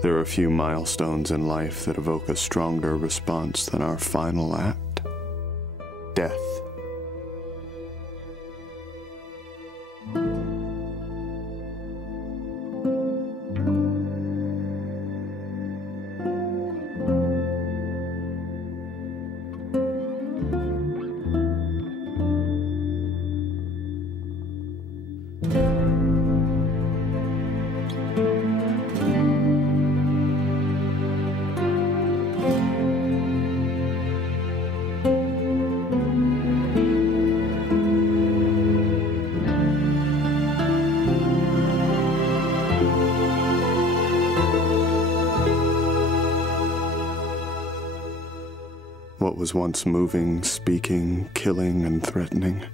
There are a few milestones in life that evoke a stronger response than our final act. Death. What was once moving, speaking, killing, and threatening